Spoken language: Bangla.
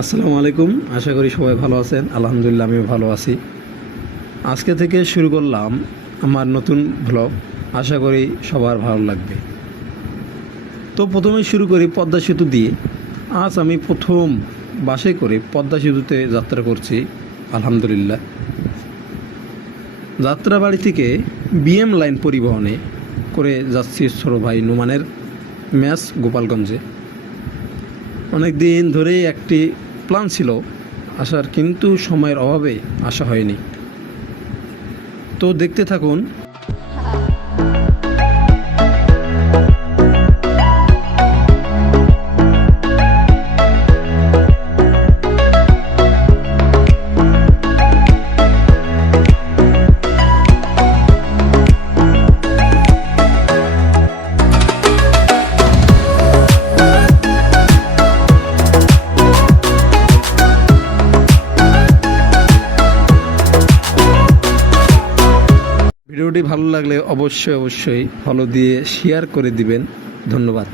আসসালামু আলাইকুম। আশা করি সবাই ভালো আছেন। আলহামদুলিল্লাহ আমিও ভালো আছি। আজকে থেকে শুরু করলাম আমার নতুন ব্লগ। আশা করি সবার ভালো লাগবে। তো প্রথমে শুরু করি পদ্মা সেতু দিয়ে। আজ আমি প্রথম বাসে করে পদ্মা সেতুতে যাত্রা করছি। আলহামদুলিল্লাহ। যাত্রাবাড়ি থেকে বিএম লাইন পরিবহনে করে যাচ্ছি ছোটো ভাই নোমানের ম্যাচ গোপালগঞ্জে। অনেক দিন ধরেই একটি প্ল্যান ছিল আসার, কিন্তু সময়ের অভাবে আসা হয়নি। তো দেখতে থাকুন। ভিডিওটি ভালো লাগলে অবশ্যই ফলো দিয়ে শেয়ার করে দিবেন। ধন্যবাদ।